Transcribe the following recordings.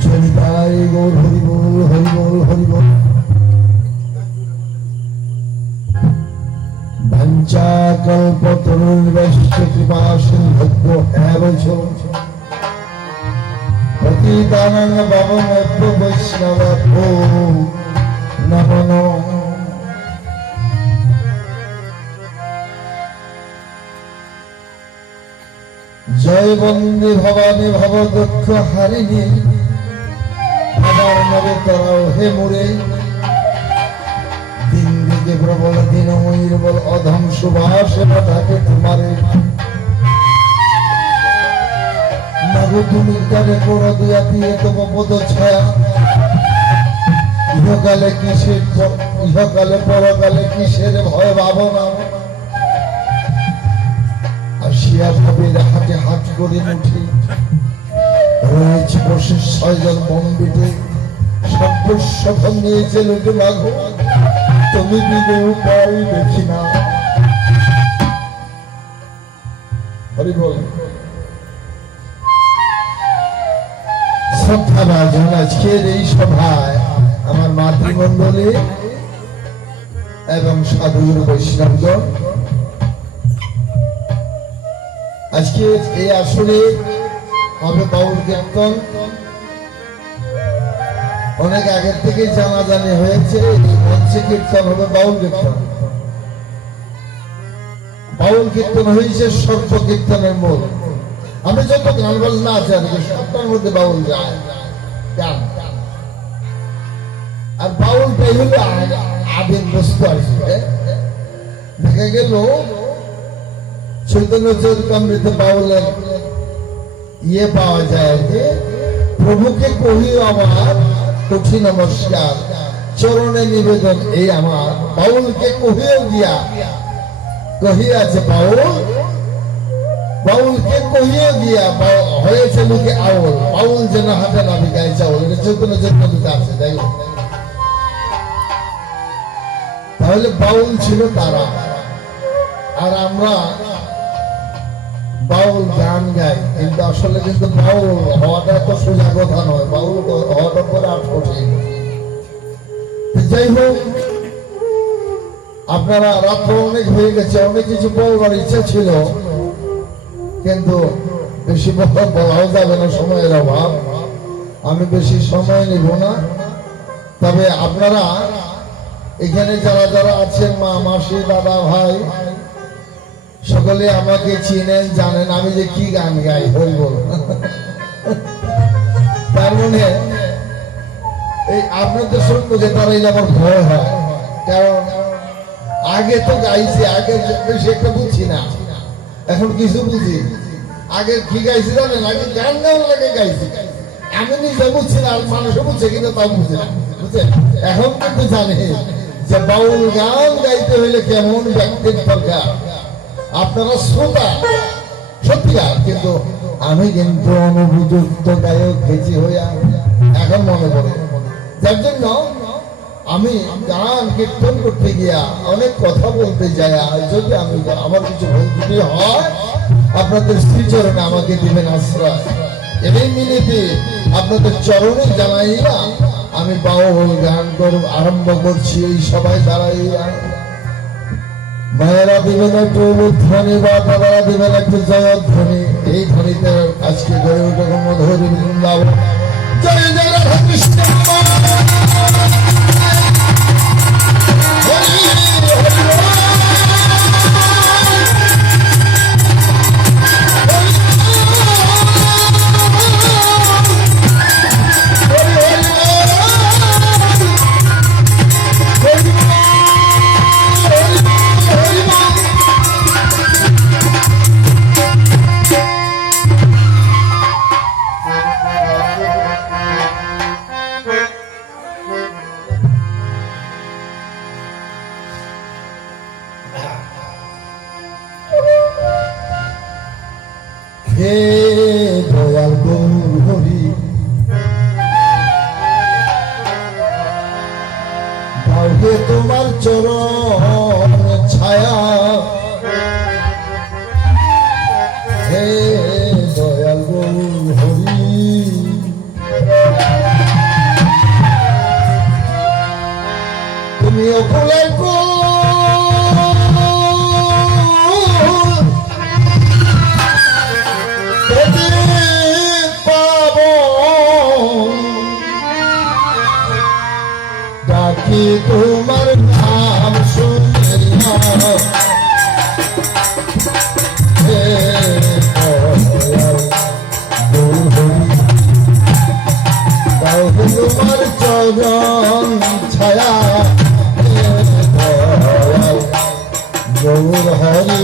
জনিতাই গৌর হরিবল হরিবল হরিবল। ভাঞ্চা কল্পতরুর্ভ্যশ্চ কৃপা সিন্ধুভ্য এব চ পতিতানাং পাবনেভ্যো বৈষ্ণবেভ্যো নমো নমঃ। জয় বন্দে ভবানী ভব দুঃখ হারিণী, আমার নবে তরাও হে মুরে। দিন দিকে প্রবল দিনময়ীর বল অধম সুবাস থাকে তোমারে। মাগো তুমি কানে পড়া দিয়া দিয়ে তোমার পদ ছায়া। ইহকালে কিসের ইহকালে পরকালে কিসের ভয় ভাবনা। আসিয়া ভাবের হাতে হাত করে মুঠি রয়েছে বসে ৬ জন বম্বিতে। সর্বস্ব নিয়েছে লোকে মাগো, তুমি বিনে উপায় দেখি না। হরি বল। শ্রদ্ধাভাজন আজকের এই সভায় আমার মাতৃমণ্ডলী এবং সাধুর বৈষ্ণবগণ, আজকে এই আসরে হবে বাউল কীর্তন। অনেক আগের থেকে জানাজানি হয়েছে মঞ্চে কীর্তন হবে বাউল কীর্তন। বাউল কীর্তন হয়েছে সর্ব কীর্তনের মূল। আমি যত গান বাজনা আছে আর কি সবটার মধ্যে বাউল যায় গান। আর বাউলটাই হলো আদিম বস্তু আসবে। দেখা গেল চৈতন্য চরিতামৃতে বাউলের ইয়ে পাওয়া যায় যে প্রভুকে কহিও আমার কোটি নমস্কার, চরণে নিবেদন এই আমার। বাউলকে কহিও গিয়া কহিয়াছে বাউল, বাউলকে কহিও গিয়া হয়েছে মুখে আউল। বাউল যেন হাতে নামি গায়ে চাউল। এটা চৈতন্য চরিতামৃতে আছে, তাই তাহলে বাউল ছিল তারা। আর আমরা বাউল গান গাই, কিন্তু আসলে কিন্তু বাউল হওয়াটা তো সোজা কথা নয়। বাউল হওয়াটা পরে আর কঠিন। যাই হোক, আপনারা রাত্র অনেক হয়ে গেছে, অনেক কিছু বলবার ইচ্ছা ছিল, কিন্তু বেশি বলাও যাবে না, সময়ের অভাব। আমি বেশি সময় নিব না। তবে আপনারা এখানে যারা যারা আছেন, মা মাসি দাদা ভাই সকলে আমাকে চিনেন, জানেন আমি যে কি গান গাই। হরি বল। তার মানে এই আপনাদের সম্মুখে তারাই আমার ভয় হয়, কারণ আগে তো গাইছি, আগে বেশি একটা বুঝছি না, এখন কিছু বুঝি। আগে কি গাইছি জানেন? আগে গান গাওয়ার লাগে গাইছি, আমি নিজে বুঝছি না, আর মানুষও বুঝছে কিন্তু তাও বুঝি না, বুঝছেন? এখন কিন্তু জানে যে বাউল গান গাইতে হইলে কেমন ব্যক্তির দরকার। আপনারা শ্রোতা সত্যিকার, কিন্তু আমি কিন্তু অনুপযুক্ত গায়ক গেছি হইয়া এখন মনে পড়ে। যার জন্য আমি গান কীর্তন করতে গিয়া অনেক কথা বলতে যাই। যদি আমি আমার কিছু ভুল ত্রুটি হয়, আপনাদের শ্রীচরণে আমাকে দিবেন আশ্রয়। এটাই মিলিতে আপনাদের চরণে জানাইয়া আমি বাউল গান আরম্ভ করছি। এই সবাই দাঁড়াইয়া মায়েরা দিবেন একটু ধ্বনি, বা দাদারা দিবেন একটু জয়ধ্বনি। এই ধ্বনিতে আজকে গড়ে উঠে মধুর বৃন্দাবন। জয় জয় রাধা কৃষ্ণ। হে দয়াল গৌর হরি, দাও হে তোমার চরণ ছায়া। হে দয়াল গৌর হরি, গোকুলের পাব ডাকি তোমার নাম শুনিয়া তোমার চরণ ছায়া গৌর হরি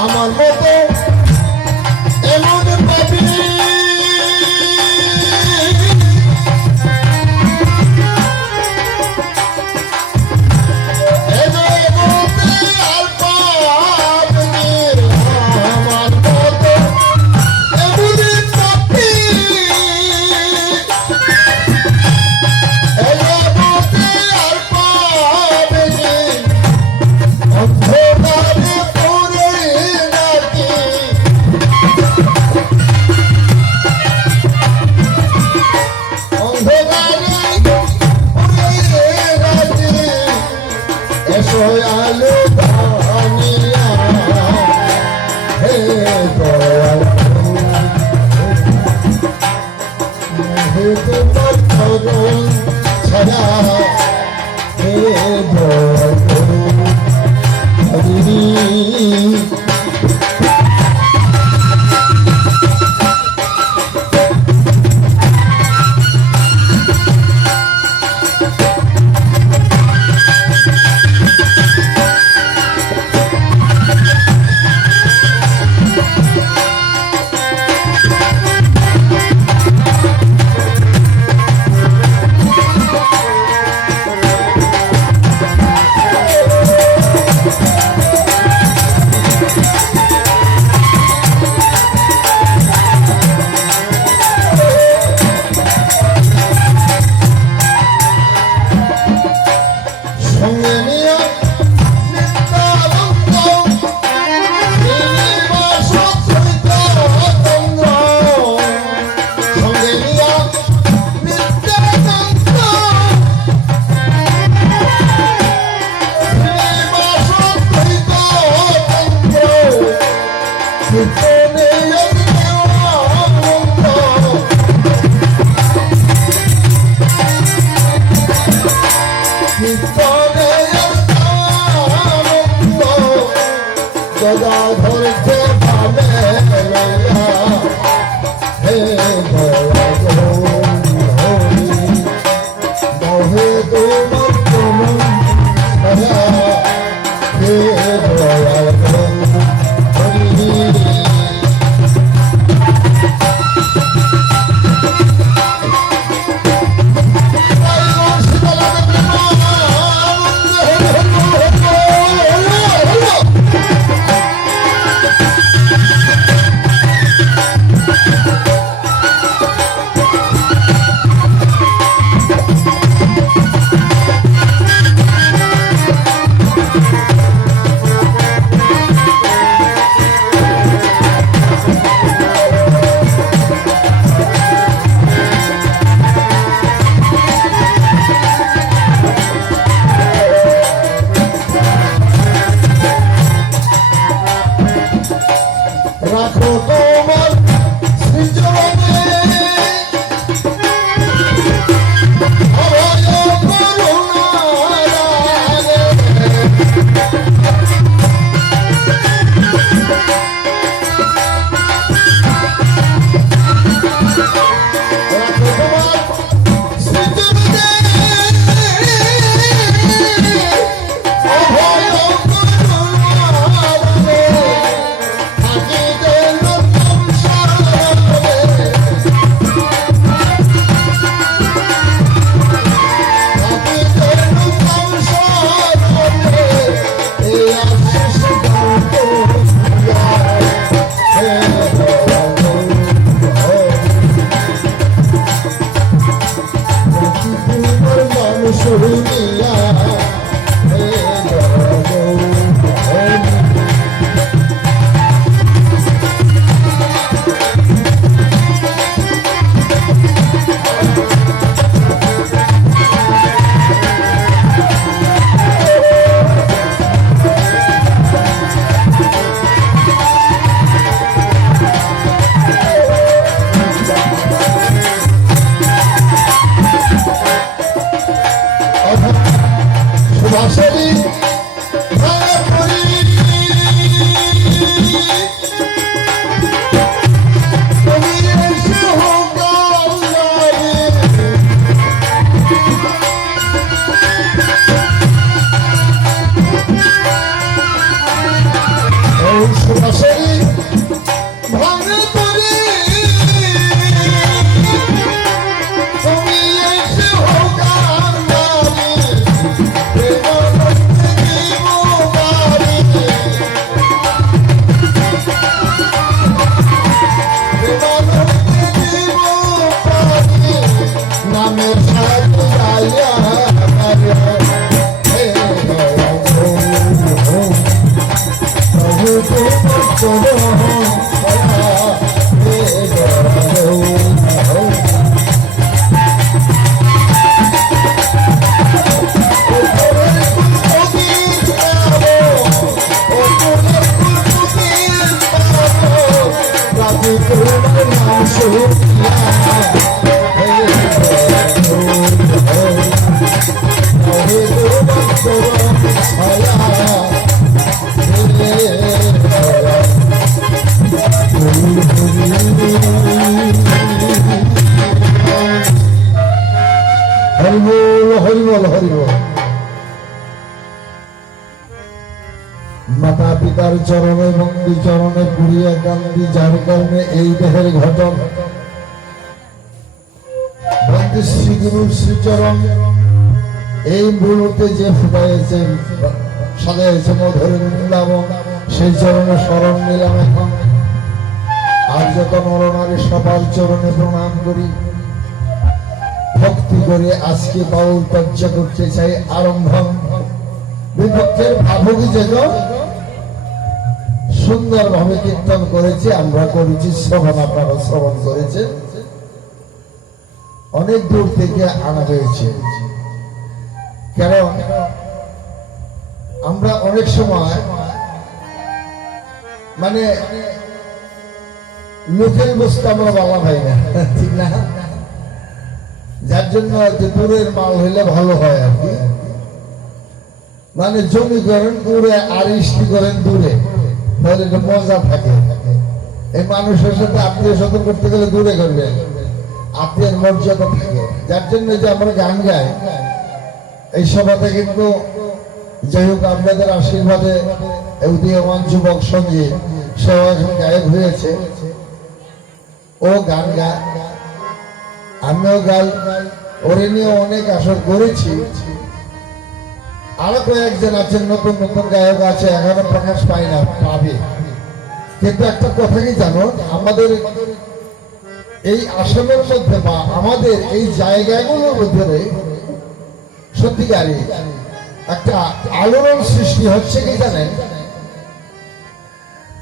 আমার মতো এমন পাবি আর পাবি আমার মতো এমন পাবি আর পাবি অন্ধকারে আলো ভানিয়া হে দয়াল হে তোমার চরণ ছাড়া হে দয়াল হরি শুনিয়া মাতা পিতার চরণে বন্দি চরণে পুরিয়া কান্দি, যার কারণে এই দেহের ঘটন। বন্দি শ্রী গুরু শ্রীচরণ এই মুহূর্তে যে ফুটাইছে সাজাইছে মধুর নিলাম, সেই চরণে স্মরণ নিলাম এখন। আর যত নরনারী সবার চরণে প্রণাম করি, ভক্তি করে আজকে বাউল চর্চা করতে চাই আরম্ভ। বিভক্তের ভাবুকি যেন সুন্দর ভাবে কীর্তন করেছে, আমরা করেছি শ্রবণ, আপনারা শ্রবণ করেছে। অনেক দূর থেকে আনা হয়েছে, কারণ আমরা অনেক সময় মানে লোকের বস্তু আমরা বলা হয় না, ঠিক না? যার জন্য দূরের মাল হইলে ভালো হয় আর কি। মানে জমি করেন দূরে আর ইষ্টি করেন দূরে, তাহলে একটা মজা থাকে। এই মানুষের সাথে আত্মীয় স্বজন করতে গেলে দূরে করবেন, আত্মীয়ের মর্যাদা থাকে। যার জন্য যে আমরা গান গাই এই সভাতে, কিন্তু যাই হোক আপনাদের আশীর্বাদে উদীয়মান যুবক সঙ্গে সে এখন গায়ক হয়েছে। ও গান গায়, আমিও গাই, ওরে নিয়ে অনেক আসর করেছি। আরো কয়েকজন আছেন, নতুন নতুন গায়ক আছে, এখনো প্রকাশ পায় না, পাবে। কিন্তু একটা কথা কি জানো, আমাদের এই আসনের মধ্যে বা আমাদের এই জায়গাগুলোর মধ্যে সত্যিকারই একটা আলোড়ন সৃষ্টি হচ্ছে কি জানেন?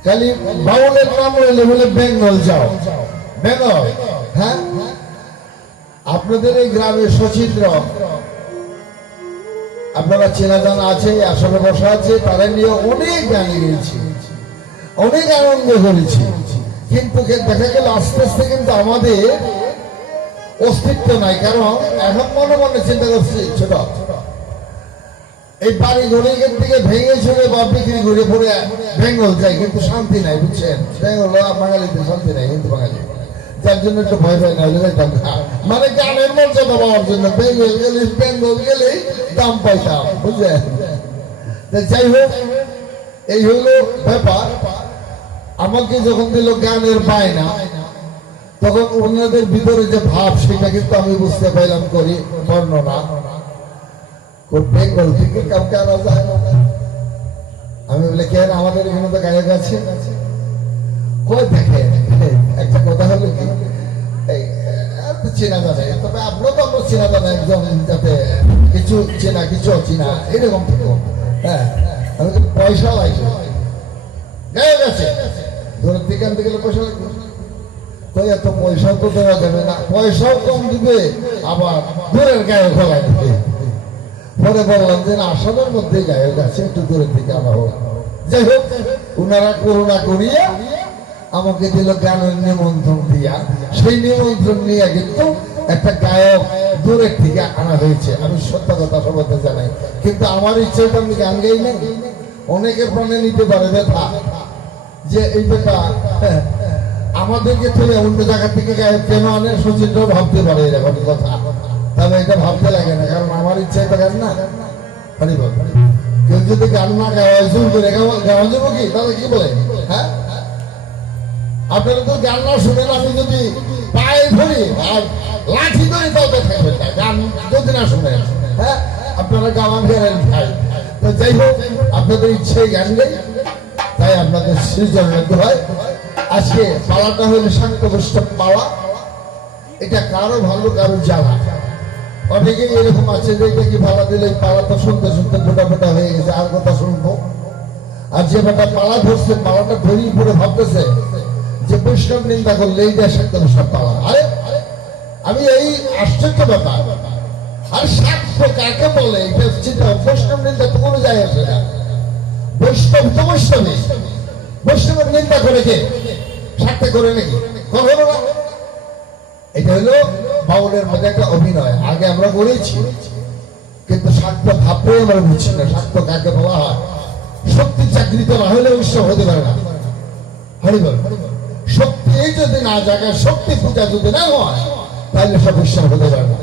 খালি বাউলের নাম রইলে বলে বেঙ্গল যাও, বেঙ্গল। হ্যাঁ, আপনাদের এই গ্রামে সচিত্র আপনারা চেনা জানা আছে, আসলে বসা আছে, তারা নিয়ে অনেক গান গেয়েছি, অনেক আনন্দ করেছি। কিন্তু দেখা গেল আস্তে আস্তে কিন্তু আমাদের অস্তিত্ব নাই। কারণ এখন মনে মনে চিন্তা করছি, ছোট এই বাড়ি ঘরে এখান থেকে ভেঙে ছুড়ে বা বিক্রি করে পড়ে বেঙ্গল যায়, কিন্তু শান্তি নাই, বুঝছেন? বেঙ্গল বাঙালিতে শান্তি নাই, কিন্তু বাঙালি যার জন্য একটু ভয় ভয় না যাইতাম না। মানে গানের মর্যাদা পাওয়ার জন্য বেঙ্গল গেলেই দাম পাইতাম, বুঝলেন? যাই হোক, এই হলো ব্যাপার। আমাকে যখন দিল গানের বায়না, তখন ওনাদের ভিতরে যে ভাব সেটা কিন্তু আমি বুঝতে পাইলাম করি বর্ণনা। বেঙ্গল থেকে কাউকে আনা যায় না। আমি বলে কেন, আমাদের এখানে তো গায়ক আছে। কই দেখে একটা কথা হলো কি, চেনা জানে, তবে আপনার তো আমরা চেনা জানা একজন, যাতে কিছু চেনা কিছু অচেনা এরকম থাকো। হ্যাঁ, আমি তো পয়সা লাগবে, গায়ক আছে দূরের দিকে আনতে গেলে পয়সা লাগবে। তো এত পয়সাও তো দেওয়া যাবে না, পয়সাও কম দিবে, আবার দূরের গায়ক লাগবে। পরে বললাম যে না, আসামের মধ্যে গায়ক আছে, একটু দূরের দিকে আনা হোক। যাই হোক, ওনারা করুণা করিয়া আমাকে দিল গানের নিমন্ত্রণ দিয়া। সেই নিমন্ত্রণ নিয়ে কিন্তু একটা গায়ক দূরের থেকে আনা হয়েছে। আমি সত্য কথা সবাইকে জানাই, কিন্তু আমার ইচ্ছে আমি গান গাই নাই। অনেকের প্রাণে নিতে পারে ব্যথা, যে এই বেটা আমাদেরকে থেকে অন্য জায়গা থেকে গায়ক কেন আনে, সচিনটাও ভাবতে পারে এরকম কথা। তবে এটা ভাবতে লাগে না, কারণ আমার ইচ্ছা এটা গান না। কেউ যদি গান না গাওয়া জোর করে গাওয়া যাবো কি, তাহলে কি বলে? হ্যাঁ, আপনারা তো গান না শুনেন, আমি যদি পায়ে ধরি আর লাঠি ধরি তাও তো থাকবেন না, গান যদি না শুনেন। হ্যাঁ, আপনারা গাওয়ান গেলেন ভাই। তো যাই হোক, আপনাদের ইচ্ছে গান নেই, তাই আপনাদের সৃজনের হয়। আজকে পালাটা হলো শাক্তবৈষ্ঠ পালা। এটা কারো ভালো কারো জ্বালা। অনেকে এরকম আছে যে এটা কি পালা দিলে পালাটা শুনতে শুনতে ফোটা ফোটা হয়ে গেছে, আর কথা শুনবো। আর যে বেটা পালা ধরছে, পালাটা ধরিয়ে পড়ে ভাবতেছে যে বৈষ্ণব নিন্দা করলে এই দেশ একদম সব পালা। আরে আমি এই আশ্চর্য ব্যাপার। আর শাক্ত কাকে বলে এটা চিন্তা, বৈষ্ণব নিন্দা তো কোনো যায় আসে না। বৈষ্ণব তো বৈষ্ণবী, বৈষ্ণবের নিন্দা করে কে? শাক্ত করে নাকি? কখনো না। এটা হলো বাউলের মধ্যে একটা অভিনয়, আগে আমরা করেছি, কিন্তু শাক্ত ভাবতেই আমরা বুঝছি না শাক্ত কাকে বলা হয়। শক্তি চাকরিতে না হলে উৎসব হতে পারে না। হরিবল, শক্তি এই যদি না জায়গায়, শক্তি পূজা যদি না হয়, তাহলে সব উৎসব হতে পারে না।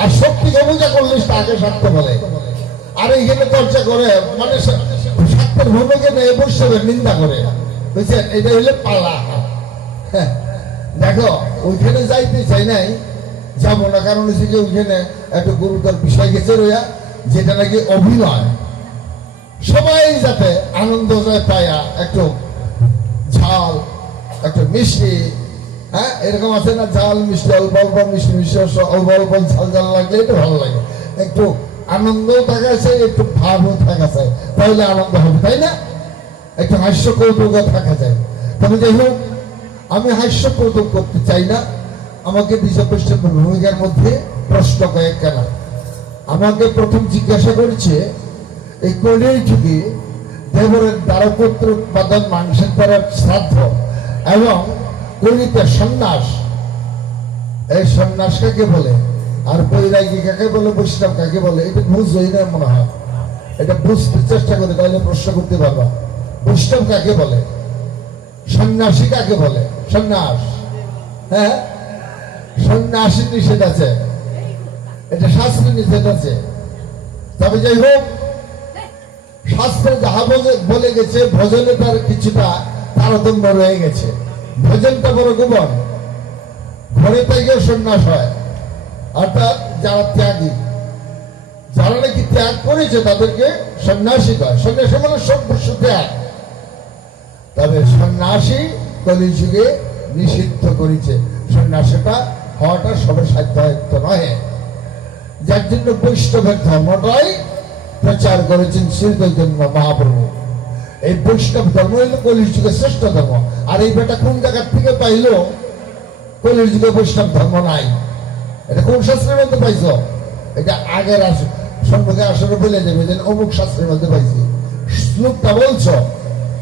আর শক্তিকে পূজা করলে তাকে শাক্ত বলে। আর এইখানে চর্চা করে, মানে শাক্তের ভূমিকে নিয়ে বৈষ্ণবের নিন্দা করে, বুঝছেন? এটা হইলে পালা। হ্যাঁ, দেখো ওইখানে যাইতে চাই নাই, যাবো না, কারণ হচ্ছে যে ওইখানে একটা গুরুতর বিষয় গেছে রইয়া, যেটা নাকি অভিনয়। সবাই যাতে আনন্দ পায়া, একটু ঝাল একটু মিষ্টি, হ্যাঁ এরকম আছে না, ঝাল মিষ্টি, অল্প অল্প মিষ্টি মিষ্টি, অল্প অল্প ঝাল ঝাল লাগলে এটা ভালো লাগে। একটু আনন্দও থাকা চাই, একটু ভাবও থাকা চাই, তাহলে আনন্দ হবে, তাই না? একটু হাস্য কৌতুকও থাকা যায়। তবে যাই হোক, আমি হাস্য কৌতুক করতে চাই না। আমাকে বিষয়বস্তুর ভূমিকার মধ্যে প্রশ্ন কয়েকখানা আমাকে প্রথম জিজ্ঞাসা করেছে, এই কলির যুগে দেবরের দ্বারপত্র উৎপাদন, মাংসের দ্বারা শ্রাদ্ধ এবং কলিতে সন্ন্যাস, এই সন্ন্যাস কাকে বলে, আর বৈরাগী কাকে বলে, বৈষ্ণব কাকে বলে, এটা বুঝই না মনে হয়। এটা বুঝতে চেষ্টা করে, তাহলে প্রশ্ন করতে পারবা। বৈষ্ণব কাকে বলে, সন্ন্যাসী কাকে বলে? সন্ন্যাস, হ্যাঁ, সন্ন্যাসী নিষেধ আছে, এটা শাস্ত্রে নিষেধ আছে। তবে যাই হোক, শাস্ত্রে যাহা বলে গেছে, ভজনে তার কিছুটা তারতম্য রয়ে গেছে। ভজনটা বড় গোপন, ঘরে থেকে সন্ন্যাস হয়, অর্থাৎ যারা ত্যাগী, যারা নাকি ত্যাগ করেছে তাদেরকে সন্ন্যাসী কয়। সন্ন্যাসী মানে সর্বস্ব ত্যাগ। তবে সন্ন্যাসী কলিযুগে নিষিদ্ধ করেছে, সন্ন্যাসীটা হওয়াটা সবার সাধ্য নয়। যার জন্য বৈষ্ণবের ধর্মটাই প্রচার করেছেন শ্রী চৈতন্য মহাপ্রভু। এই বৈষ্ণব ধর্ম হইল কলির যুগের শ্রেষ্ঠ ধর্ম। আর এই বেটা কোন জায়গার থেকে পাইলো কলির যুগে বৈষ্ণব ধর্ম নাই? এটা কোন শাস্ত্রের মধ্যে পাইছ? এটা আগের সম্পর্কে আসলে বলে দেবে যে অমুক শাস্ত্রের মধ্যে পাইছি। শ্লোকটা বলছো,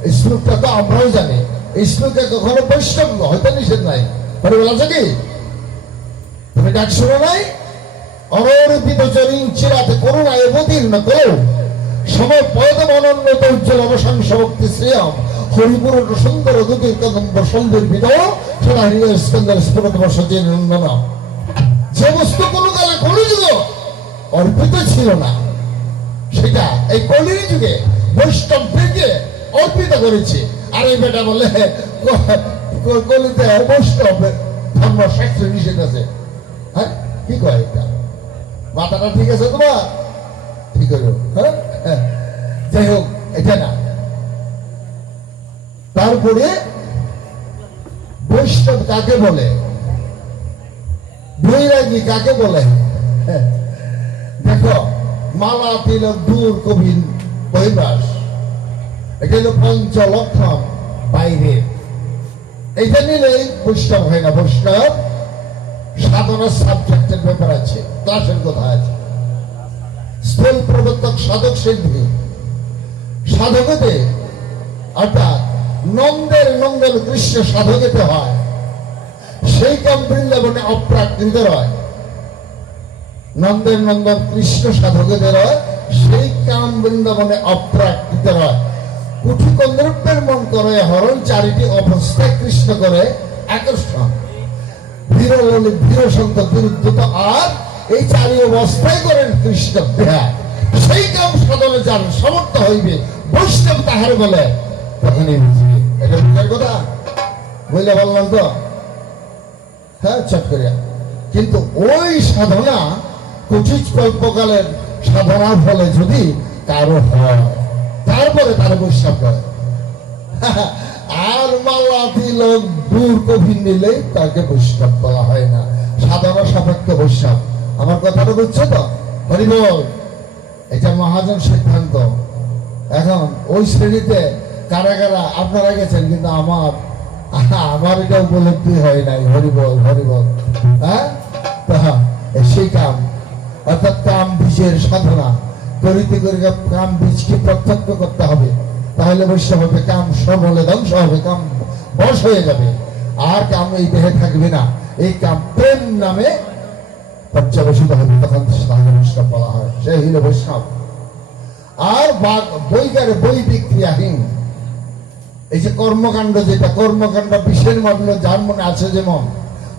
এই শ্লোকটা তো আমরাও জানি। এই শ্লোকে কখনো বৈষ্ণব হয়তো নিষেধ নাই, বলা আছে কি? তুমি ডাক শুনো নাই? অনরূপিত চরিং চিরাতে করুণা অবতীর্ণ করো সময় পয়দম অনন্যত উজ্জ্বল অবসান শক্তি শ্রেয়ম হরিপুর সুন্দর দুটির কদম্ব সন্ধ্যের বিদয় সোনা হৃদয় স্কন্দর স্ফুরত বসতি নন্দন। যে বস্তু কোনো কালে কলিযুগ অর্পিত ছিল না, সেটা এই কলির যুগে বৈষ্ণব থেকে অর্পিত করেছে। আর এই বেটা বলে কলিতে বৈষ্ণব ধর্ম শাস্ত্রে নিষেধ আছে। হ্যাঁ, কি কয় এটা? মাথাটা ঠিক আছে তোমার? ঠিক হলো। হ্যাঁ, যাই হোক, এটা না। তারপরে বৈষ্ণব কাকে বলে? বৈরাগী কাকে বলে? হ্যাঁ, দেখো, মালা তিলক দূর কবিন বহির্বাস, এটা হলো পঞ্চলক্ষণ বাইরে। এইটা নিলেই বৈষ্ণব হয় না। বৈষ্ণব সাধনার সাবজেক্টের ব্যাপার আছে, ক্লাসের কথা আছে। স্থূল প্রবর্তক সাধক সিদ্ধি সাধকেতে, অর্থাৎ নন্দের নন্দন কৃষ্ণ সাধকেতে হয়, সেই কাম বৃন্দাবনে অপ্রাকৃত হয়। নন্দের নন্দন কৃষ্ণ সাধকেদের হয়, সেই কাম বৃন্দাবনে অপ্রাকৃত হয়। কুঠি কন্দর্পের মন করে হরণ, চারিটি অবস্থায় কৃষ্ণ করে আকর্ষণ। বিরল বীরসন্ত বিরুদ্ধত, আর এই চারি অবস্থায় করেন কৃষ্ণ বিহার। সেই কাম সাধনে যার সমর্থ হইবে, বৈষ্ণব তাহার বলে, তখনই বুঝবে। এটা বুঝার কথা বললে বললাম তো, হ্যাঁ, চট করিয়া। কিন্তু ওই সাধনা কুচিত কল্পকালের সাধনার ফলে যদি কারো হয়, তারপরে তার বৈষ্ণব করে। আর মালা তিলক দূর কবিন নিলেই তাকে বৈষ্ণব বলা হয় না, সাধনা সাপেক্ষ বৈষ্ণব। আমার কথাটা বুঝছো তো? হরিবল, এটা মহাজন সিদ্ধান্ত। এখন ওই শ্রেণীতে কারা কারা আপনারা গেছেন, কিন্তু আমার এটা উপলব্ধি হয় নাই। হরিবল হরিবল। হ্যাঁ, সেই কাম, অর্থাৎ কাম বীজের সাধনা করিতে করিতে কাম বীজকে প্রত্যক্ষ করতে হবে, তাহলে বৈষ্ণব হবে। কাম সবলে ধ্বংস হবে, কাম বশ হয়ে যাবে, আর কাম এই দেহে থাকবে না। এই কাম প্রেম নামে পর্যবেসিত হবে, তখন তাকে বৈষ্ণব বলা হয়। সে হইল বৈষ্ণব। আর বৈকারে বৈদিক ক্রিয়াহীন, এই যে কর্মকাণ্ড, যেটা কর্মকাণ্ড বিশের মগ্ন, যার মনে আছে যেমন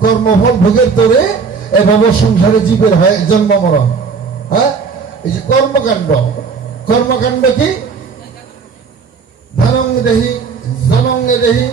কর্মফল ভোগের তোরে এভাব সংসারে জীবের হয় জন্ম মরণ। হ্যাঁ, এই যে কর্মকাণ্ড, কর্মকাণ্ড কি? ধনং দেহি জনং দেহি